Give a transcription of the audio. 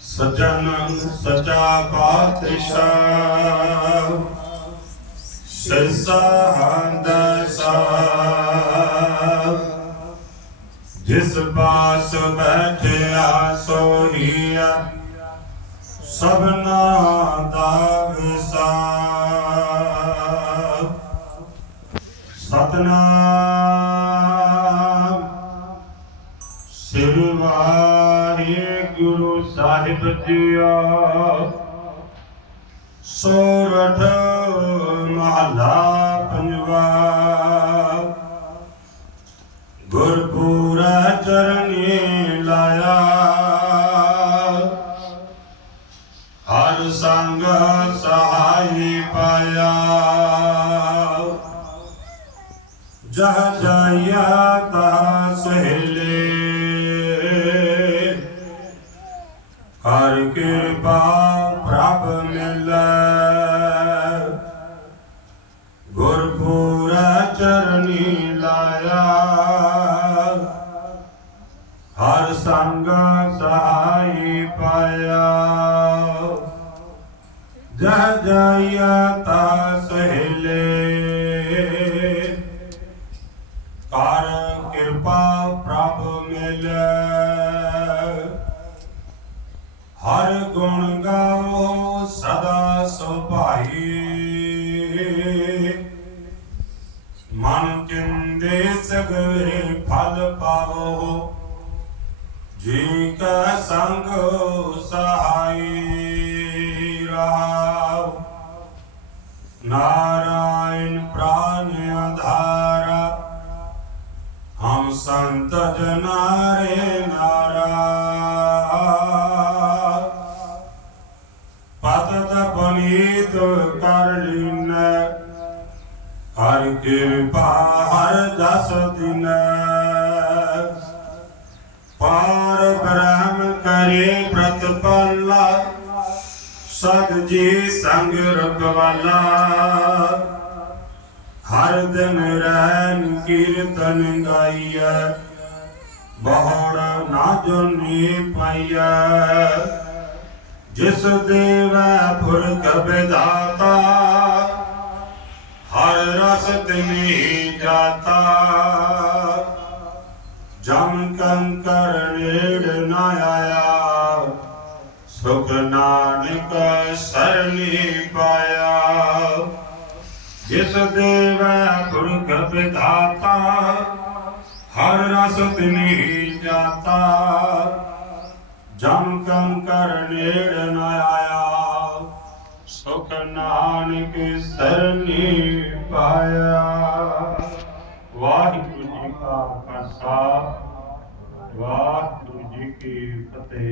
ਸਜਨ ਸਚਾ ਪਾਤਸ਼ਾਹ ਸਿਰਸਹੰਦ ਸਾਹਿਬ ਜਿਸ ਪਾਸ ਬੈਠਿਆ ਸੋਹੀਆ ਸਭਨਾ ਦਾ ਵਿਸਾਰ। ਸਤਨਾਮ ਵਾਹਿਗੁਰੂ ਸਾਹਿਬ ਜੀਓ। ਸੋਰਠ ਮਹਲਾ ਪੰਜਵਾ। ਗੁਰਪੂਰਾ ਚਰਨੀ ਲਾਇਆ। ਹਰ ਸੰਗ ਸਹਾਈ ਪਾਇਆ। ਜਹ ਜਾਇਆ ਤਾ ਸਹਿਲੇ ਹਰ ਕਿਰਪਾ ਪ੍ਰਭ ਮਿਲੈ। ਗੁਰਪੂਰਾ ਚਰਨੀ ਲਾਇਆ। ਹਰ ਸੰਗ ਸਹਾਈ ਪਾਇਆ। ਜਹ ਜਾਇਆ ਤਾ ਸਹਿਲੇ। ਕਰ ਕਿਰਪਾ ਪ੍ਰਭ ਮਿਲੈ। ਹਰ ਗੁਣ ਗਾਵੋ ਸਦਾ ਸੁਭਾਈ। ਮਨ ਚਿੰਦੇ ਸਗਲੇ ਫਲ ਪਾਵੋ। ਜੀ ਕਾ ਸੰਗ ਸਹਾਈ ਰਾਵ ਨਾਰਾਇਣ ਪ੍ਰਾਨ ਆਧਾਰਾ, ਹਮ ਸੰਤ ਜਨਾਰੇ ਨਾਰਾ। ਪਨੀਤ ਕਰ ਲੀਨ। ਹਰ ਕਿਰਪਾ, ਹਰ ਦਸ ਦਿਨ। ਪਾਰ ਬ੍ਰਹਮ ਕਰੇ ਪ੍ਰਤਪਾਲਾ। ਸਤ ਜੀ ਸੰਗ ਰਖਵਾਲਾ। ਹਰ ਦਿਨ ਰਹਿਨ ਕੀਰਤਨ ਗਾਈਐ। ਬਹੁੜ ਨਾ ਜੁਨੀ ਪਾਈਐ। ਜਿਸ ਦੇਵੈ ਪੁਰਖ ਵਿਦਾਤਾ ਹਰ ਰਸ ਤਿਨੀ ਜਾਤਾ। ਜਮ ਕੰਕਰ ਨੇੜ ਨਾ ਆਇਆ, ਸੁਖ ਨਾਨਕ ਸਰਨੀ ਪਾਇਆ। ਜਿਸ ਦੇਵੈ ਪੁਰਖ ਵਿਦਾਤਾ ਹਰ ਰਸ ਤਿਨੀ ਜਾਤਾ। ਜਮ ਕੰਕਰ ਨੇੜ ਨ ਆਇਆ। ਸੁਖ ਨਾਨਕ ਸਰਨੀ ਪਾਇਆ। ਵਾਹਿਗੁਰੂ ਜੀ ਕਾ ਖਾਲਸਾ, ਵਾਹਿਗੁਰੂ ਜੀ ਕੀ ਫਤਿਹ।